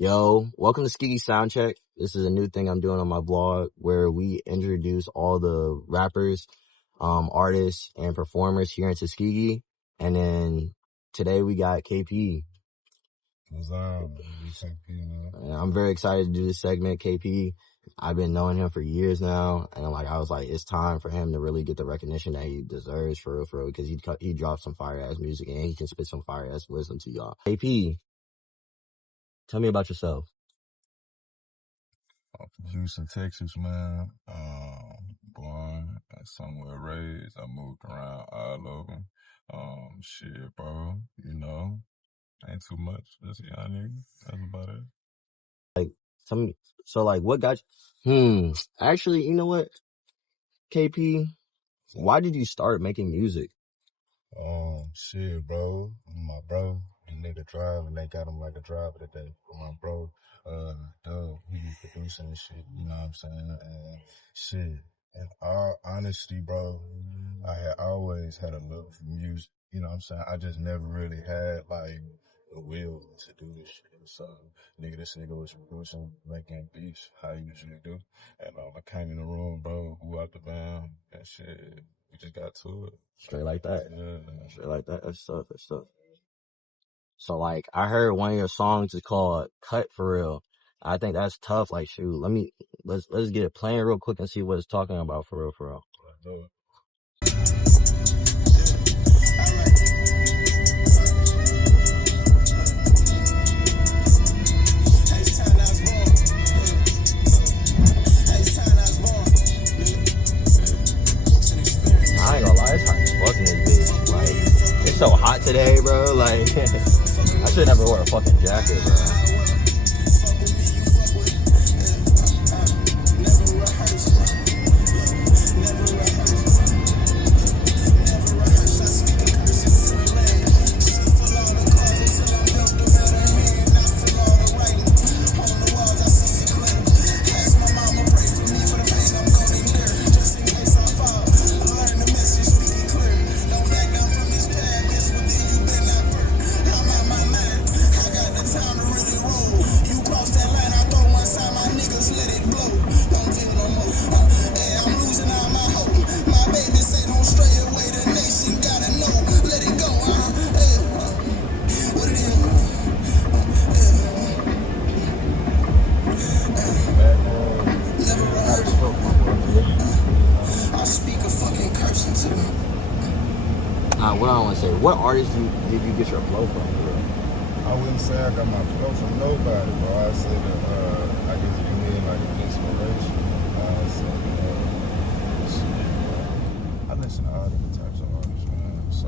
Yo, welcome to Skegee Soundcheck. This is a new thing I'm doing on my blog where we introduce all the rappers, artists, and performers here in Tuskegee. And then today we got KP. What's up? Man? And I'm very excited to do this segment. KP, I've been knowing him for years now, and I was like, it's time for him to really get the recognition that he deserves for real, because he dropped some fire ass music and he can spit some fire ass wisdom to y'all. KP, tell me about yourself. I'm from Houston, Texas, man. Born somewhere raised. I moved around all over. Shit, bro. Ain't too much. Just a young nigga. That's about it. What got you? Actually, you know what, KP? Why did you start making music? Shit, bro. My bro, he nigga drive, and they got him like a driver today. My bro, Doug, he be producing and shit, you know what I'm saying? And shit, in all honesty, bro, I had always had a love for music, you know what I'm saying? I just never really had, like, the will to do this shit. So, this nigga was producing, making beats, how he usually do. And I came in the room, bro, who out the band, and shit, we just got to it. Straight like that. Yeah. Straight like that. That's tough. So like, I heard one of your songs is called Cut for Real. I think that's tough. Like, shoot, let's get it playing real quick and see what it's talking about for real, for real. Let's do it. I ain't gonna lie, it's hot as fuck in this bitch. Like, it's so hot today, bro. Like, I should never wear a fucking jacket, bro. What I want to say, what artist did you get your flow from? I wouldn't say I got my flow from nobody, bro. I say that I guess you mean like an inspiration. I listen to all different types of artists, man. So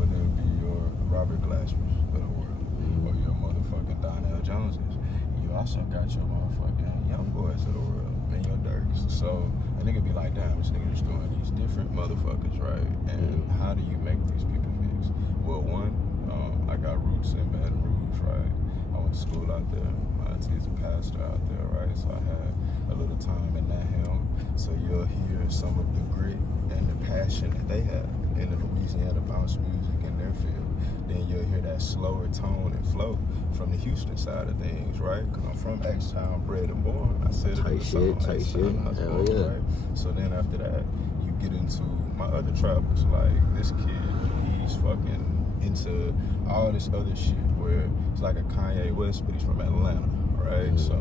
whether it be your Robert Glasper of the world, or your motherfucking Donnell Joneses, you also got your motherfucking Young Boys of the world and your Dirks. So a nigga be like, damn, this nigga just doing these different motherfuckers, right? And how do you make these people mix? Well, one, I got roots in Baton Rouge, right? I went to school out there. My auntie's a pastor out there, right? So I had a little time in that helm. So you'll hear some of the grit and the passion that they have in the Louisiana bounce music in their field. Then you'll hear that slower tone and flow from the Houston side of things, right? Because I'm from H-Town, bred and born. I said it in the song, H-Town, Hell yeah. right? So then after that, you get into my other travelers. Like, this kid, he's fucking into all this other shit where it's like a Kanye West, but he's from Atlanta, right? So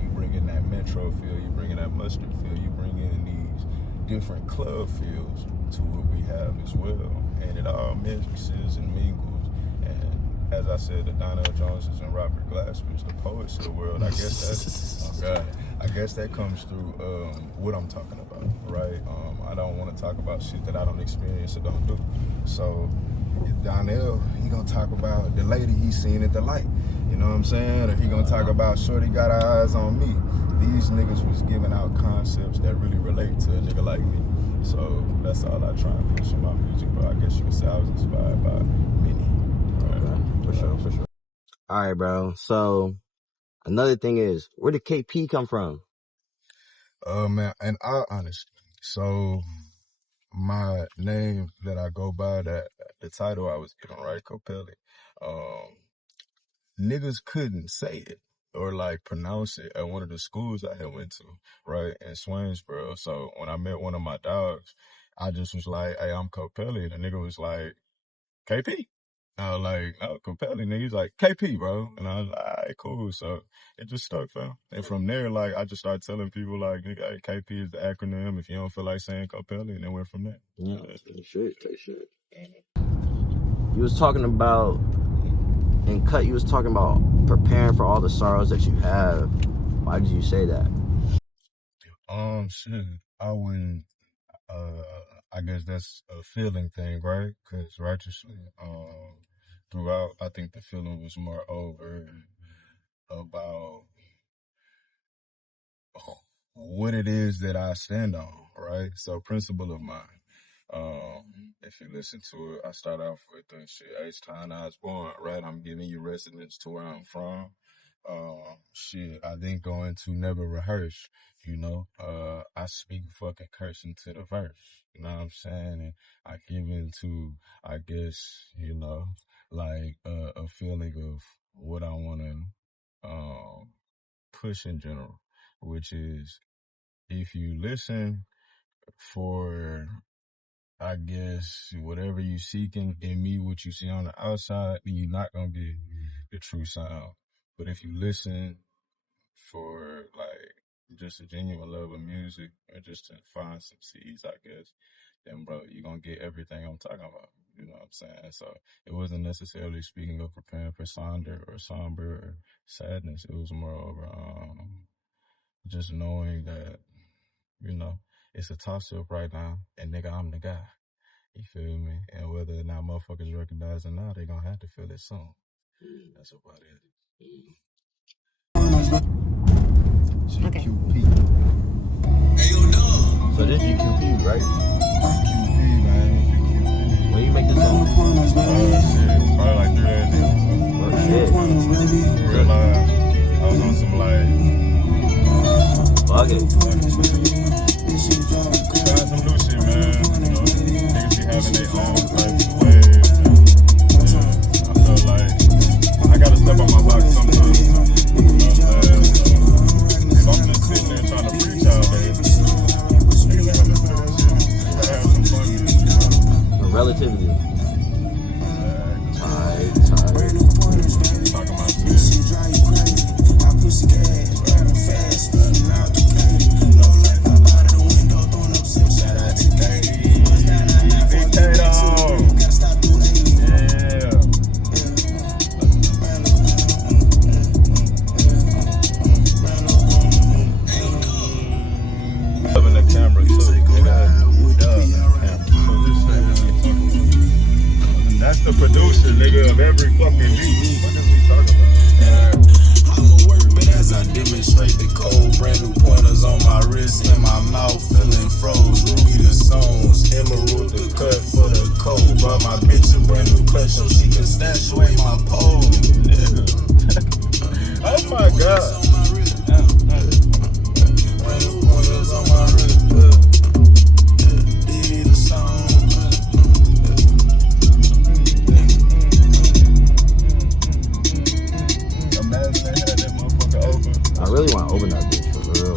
you bring in that metro feel, you bring in that mustard feel, you bring in these different club feels to what we have as well. And it all mixes and mingles. And as I said, the Donnell Joneses and Robert Glaspers, the poets of the world, I guess that's, oh God, I guess that comes through what I'm talking about, right? I don't want to talk about shit that I don't experience or don't do. So Donnell, he gonna talk about the lady he seen at the light, you know what I'm saying? Or he gonna talk about shorty got her eyes on me. These niggas was giving out concepts that really relate to a nigga like me. So that's all I try and push in my music, but I guess you could say I was inspired by many. Right? For sure. All right, bro. So another thing is, where did KP come from? Man, in all honesty, so my name that I go by, that the title I was given, right, Copelli, niggas couldn't say it or like pronounce it at one of the schools I had went to, right, in Swainsboro. So when I met one of my dogs, I just was like, hey, I'm Copelli. And the nigga was like, KP. I was like, oh, Copelli. Nigga, he's like, KP, bro. And I was like, all right, cool. So it just stuck, fam. And from there, like, I just started telling people, like, nigga, hey, KP is the acronym if you don't feel like saying Copelli. And then went from there. Yeah, shit. You was talking about, in Cut, you was talking about preparing for all the sorrows that you have. Why did you say that? Shit, I wouldn't, I guess that's a feeling thing, right? Because righteously, throughout, I think the feeling was more over about what it is that I stand on, right? So, principle of mine. If you listen to it, I start off with the shit, H time I was born, right? I'm giving you resonance to where I'm from. Shit, I then go into never rehearse, you know. I speak fucking cursing to the verse, you know what I'm saying? And I give into, I guess, you know, like a feeling of what I want to push in general, which is if you listen for, I guess, whatever you seeking in me, what you see on the outside, you're not going to get the true sound. But if you listen for, like, just a genuine love of music or just to find some seeds, I guess, then, bro, you're going to get everything I'm talking about. You know what I'm saying? So it wasn't necessarily speaking of preparing for somber or sadness. It was more over just knowing that, you know, it's a toss-up right now, and nigga, I'm the guy. You feel me? And whether or not motherfuckers recognize or not, they gonna have to feel it soon. That's about it. Okay. GQP. So this GQP, right? GQP, man. GQP. When you make this song? Shit. Probably like 3 days ago. Oh, shit. Realized I was on some, like, Fuck it. trying some new shit, man. You know, niggas be having their own type of ways. I feel like I gotta step on my box sometimes. You know what I'm saying? So, if I'm just sitting there trying to preach all day, niggas ain't gonna listen to that shit. You gotta have some fun with it. Relativity. Tight. Talking about shit. That's the producer, nigga, of every fucking beat. What is we talking about? I'ma work, but as I demonstrate the code, brand new pointers on my wrist and my mouth feeling froze. Ruby the songs, emerald the cut for the code. Brought my bitch a brand new clutch so she can stash away my pole. Oh my god. Brand new pointers on my wrist. Dig the song. I really want to open that bitch for real.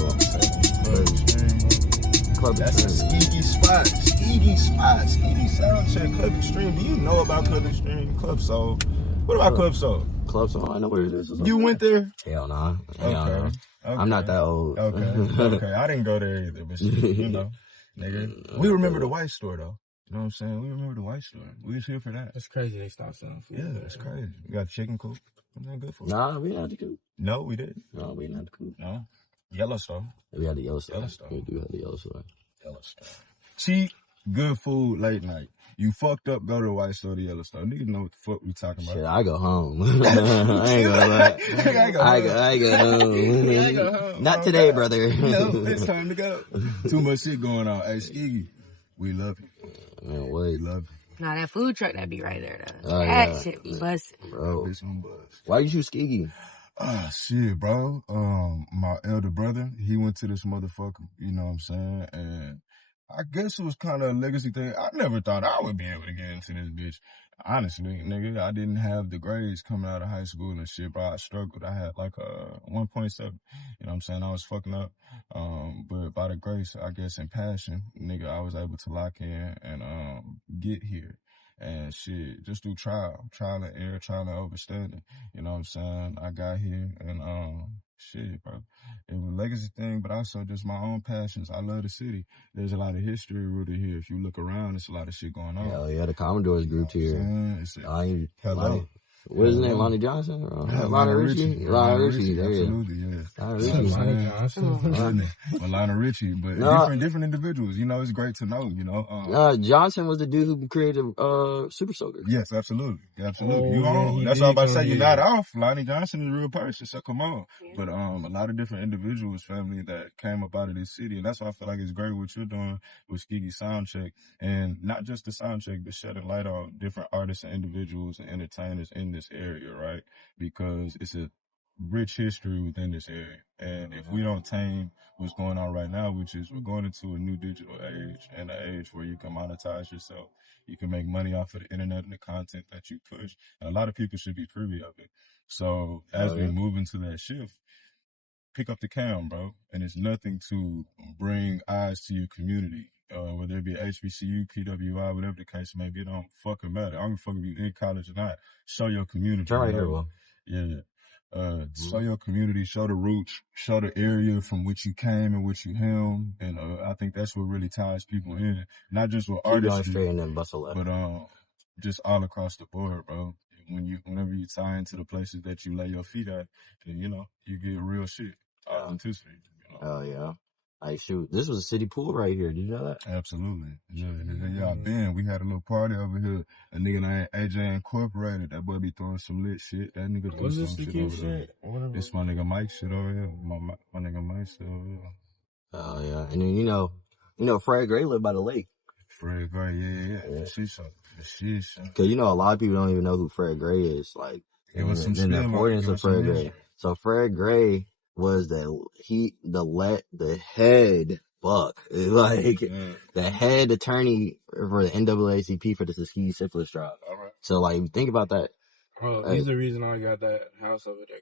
Club That's a Skegee spot. Skegee sound check. Club Extreme. Do you know about Club Extreme? Club Soul. What about Club Soul? Club Soul. I know where it is. You went there? Hell nah. Okay. I'm not that old. Okay. I didn't go there either, but you know, nigga. We remember the White Store though. You know what I'm saying? We remember the White Store. We was here for that. That's crazy. They stopped selling food. Yeah, that's crazy. We got chicken coop. Wasn't that good for? Nah, we didn't have the coop. No, we didn't. No, we didn't have the coop. No. Yellowstone. We had the Yellowstone. Yellowstone. We do have the Yellowstone. Cheap, good food, late night. You fucked up, go to the White Store, the Yellowstone. Niggas know what the fuck we talking about. Shit, I go home. I ain't gonna lie. I go home. Not today, brother. No, it's time to go. Too much shit going on. Hey, Skegee, we love you. Man, We love you. Nah, that food truck that be right there though. Oh, That yeah. shit be busting. Bro, Bitch on buzz. why you choose Skegee? Shit, bro. My elder brother, he went to this motherfucker, you know what I'm saying? And I guess it was kind of a legacy thing. I never thought I would be able to get into this bitch. Honestly, nigga, I didn't have the grades coming out of high school and shit, bro. I struggled. I had like a 1.7. You know what I'm saying? I was fucking up. But by the grace, I guess, and passion, nigga, I was able to lock in and get here. And shit, just do trial and error, trial and overstudy. You know what I'm saying? I got here and shit, bro. It was a legacy thing, but also just my own passions. I love the city. There's a lot of history rooted here. If you look around, there's a lot of shit going on. Hell yeah, the Commodores group here. Hello. What is his name? Lonnie Johnson? Lionel Richie. Lionel Richie, there you go. Absolutely, yeah. Lonnie Johnson. Well, Lionel Richie, but different individuals. You know, it's great to know, you know. Johnson was the dude who created Super Soaker. Yes, absolutely. Oh, You on. yeah, That's all I'm about to say. yeah. You're not off. Lonnie Johnson is a real person, so come on. But a lot of different individuals, family, that came up out of this city. And that's why I feel like it's great what you're doing with Skegee Soundcheck. And not just the soundcheck, but shedding light on different artists and individuals and entertainers in this area, right? Because it's a rich history within this area. And if we don't tame what's going on right now, which is we're going into a new digital age and an age where you can monetize yourself. You can make money off of the internet and the content that you push. And a lot of people should be privy of it. So as we move into that shift, pick up the cam, bro. And it's nothing to bring eyes to your community. Whether it be HBCU, PWI, whatever the case may be, it don't fucking matter. I don't fuck if you in college or not. Show your community. Turn right here, bro. Yeah. Show your community, show the roots, show the area from which you came and which you him. And I think that's what really ties people in. Not just with artists, but just all across the board, bro. Whenever you tie into the places that you lay your feet at, then you know, you get real shit. Authenticity. You know? Oh yeah. Like shoot, this was a city pool right here. Did you know that? Absolutely. Yeah, I've been. We had a little party over here. A nigga named AJ Incorporated. That boy be throwing some lit shit. That nigga threw some shit over there. This my nigga Mike shit over here. My nigga Mike shit over here. Oh yeah. And then you know Fred Gray lived by the lake. Fred Gray, yeah. She's Cause you know a lot of people don't even know who Fred Gray is. Like, it was some the importance of Fred Gray. So Fred Gray was the head attorney for the NAACP for the Tuskegee syphilis trial. All right. So like, think about that. Well, he's the reason I got that house over there,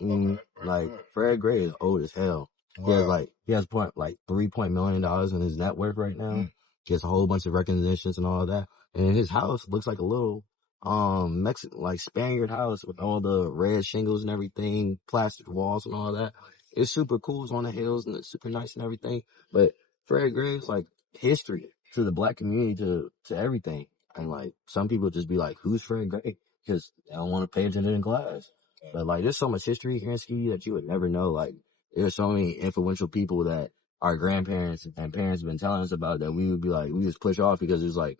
KP. Like Fred Gray is old as hell. Wow. He has $3 million in his net worth right now. He has a whole bunch of recognitions and all that. And his house looks like a little Mexican, like Spaniard house with all the red shingles and everything, plastic walls and all that. It's super cool. It's on the hills and it's super nice and everything. But Fred Gray is like history to the black community, to everything. And like, some people just be like, who's Fred Gray? Because they don't want to pay attention in class. But like, there's so much history here in Skegee that you would never know. Like, there's so many influential people that our grandparents and parents have been telling us about that we would be like, we just push off because it's like,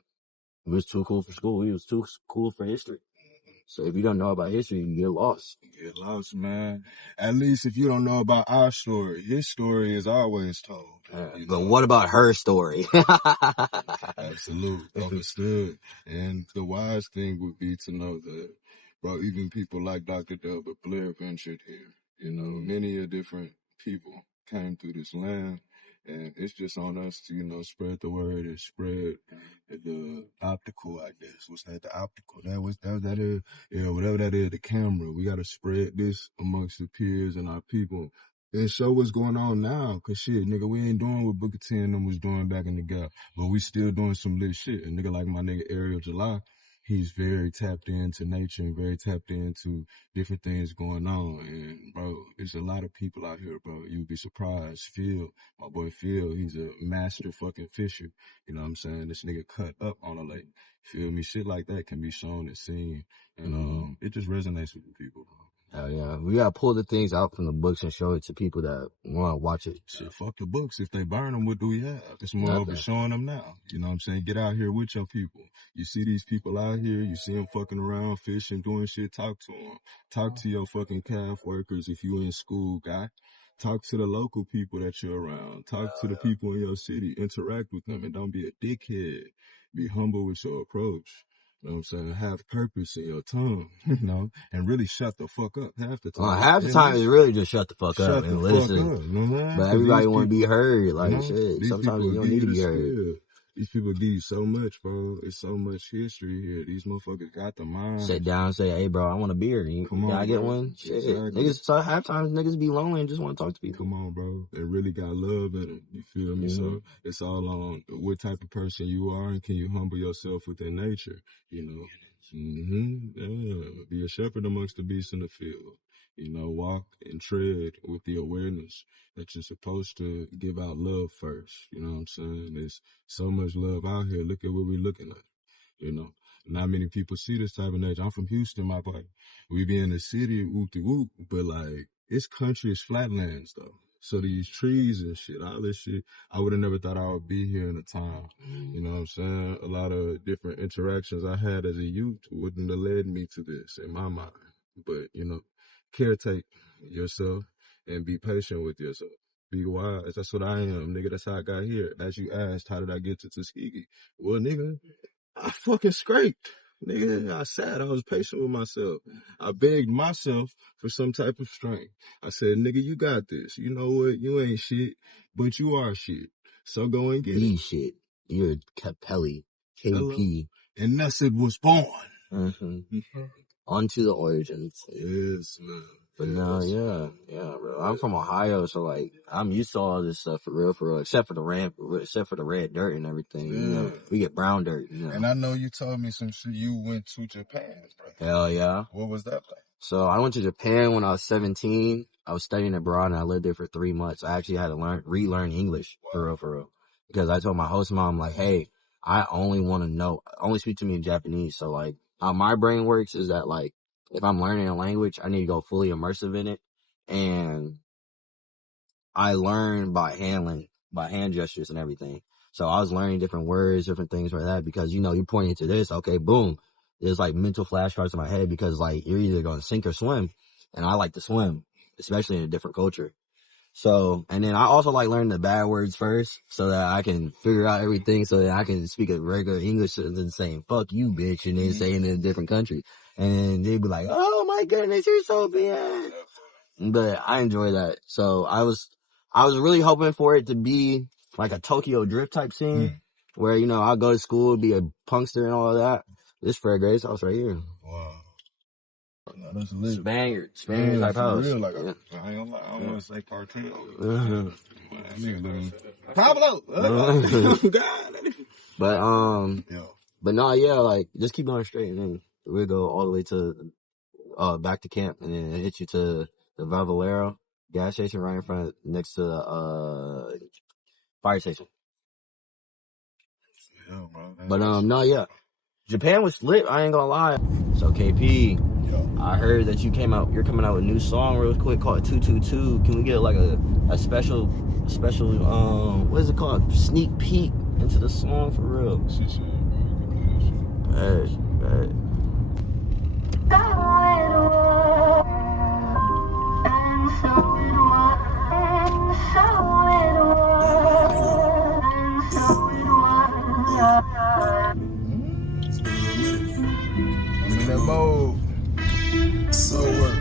we was too cool for school. We was too cool for history. So if you don't know about history, you get lost. You get lost, man. At least if you don't know about our story, his story is always told. But what about her story? Absolutely. Understood. And the wise thing would be to know that, bro, even people like Dr. Delbert Blair ventured here. You know, many different people came through this land. And it's just on us to, you know, spread the word and spread the optical, I guess. What's that? The optical. That is, yeah, whatever that is, the camera. We got to spread this amongst the peers and our people and show what's going on now. Cause shit, nigga, we ain't doing what Booker T and them was doing back in the gap, but we still doing some lit shit. And nigga like my nigga Ariel July, he's very tapped into nature and very tapped into different things going on. And, bro, there's a lot of people out here, bro. You'd be surprised. Phil, my boy Phil, he's a master fucking fisher. You know what I'm saying? This nigga cut up on a lake. Feel me? Shit like that can be shown and seen. And it just resonates with the people, bro. Hell yeah. We gotta pull the things out from the books and show it to people that want to watch it. Shit, fuck the books. If they burn them, what do we have? It's more over showing them now. You know what I'm saying? Get out here with your people. You see these people out here, you see them fucking around, fishing, doing shit, talk to them. Talk to your fucking calf workers if you in school, guy. Talk to the local people that you're around. Talk to the people in your city. Interact with them and don't be a dickhead. Be humble with your approach. You know what I'm saying? Have purpose in your tongue, you know, and really shut the fuck up half the time. Half the time is really just shut the fuck up and listen. You know what I mean? But everybody want to be heard. Like, shit, sometimes you don't need to be heard. These people give you so much, bro. It's so much history here. These motherfuckers got the mind. Sit down and say, hey, bro, I want a beer. Can I get one? Shit. Exactly. Niggas, so half times niggas be lonely and just want to talk to people. Come on, bro. They really got love in them. You feel me? So it's all on what type of person you are and can you humble yourself within nature, you know? Yeah. Be a shepherd amongst the beasts in the field. You know, walk and tread with the awareness that you're supposed to give out love first. You know what I'm saying? There's so much love out here. Look at what we're looking at. You know, not many people see this type of nature. I'm from Houston, my boy. We be in the city, whoop-de-whoop, but like, it's country, it's flatlands though. So these trees and shit, all this shit, I would have never thought I would be here in a time. You know what I'm saying? A lot of different interactions I had as a youth wouldn't have led me to this in my mind. But, you know, caretake yourself and be patient with yourself. Be wise. That's what I am, nigga. That's how I got here. As you asked, how did I get to Tuskegee? Well, nigga, I fucking scraped. Nigga, I sat. I was patient with myself. I begged myself for some type of strength. I said, nigga, you got this. You know what? You ain't shit, but you are shit. So go and get it. Shit. You're Capelli. KP. Hello. And thus it was born. Onto the origins. Yes, man. But no, yeah, bro. I'm from Ohio, so like I'm used to all this stuff for real, except for the red dirt and everything. You know, we get brown dirt. You know? And I know you told me some shit. You went to Japan, bro. Hell yeah. What was that like? So I went to Japan when I was 17. I was studying abroad and I lived there for 3 months. I actually had to relearn English for real, because I told my host mom like, hey, I only speak to me in Japanese. So like how my brain works is that like, if I'm learning a language, I need to go fully immersive in it. And I learn by hand gestures and everything. So I was learning different words, different things like that, because, you know, you're pointing to this. Okay, boom. There's like mental flashcards in my head because like you're either going to sink or swim. And I like to swim, especially in a different culture. So, and then I also like learning the bad words first so that I can figure out everything so that I can speak a regular English and then saying, fuck you, bitch, and then saying it in a different country. And they'd be like, oh my goodness, you're so bad. But I enjoy that. So I was really hoping for it to be like a Tokyo Drift type scene where, you know, I'll go to school, be a punkster and all of that. This Fred Gray's house right here. Wow. No, that's lit. Spaniard type house. Real, like I ain't gonna lie, I don't want to say cartel. Pablo! But no, yeah, like, just keep going straight and then we'll go all the way to, back to camp and then hit you to the Valvalero gas station right in front, next to the, fire station. Yeah, bro. But, no, yeah. Japan was lit, I ain't gonna lie. So, KP, I heard that you're coming out with a new song real quick called 222. Can we get like a special, what is it called? Sneak peek into the song for real? Shit, bro. Hey. I'm in that mode. So work.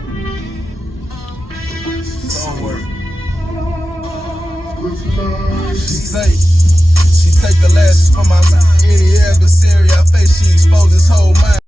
She take the lashes from my mind. Any adversary I face, she exposes whole mind.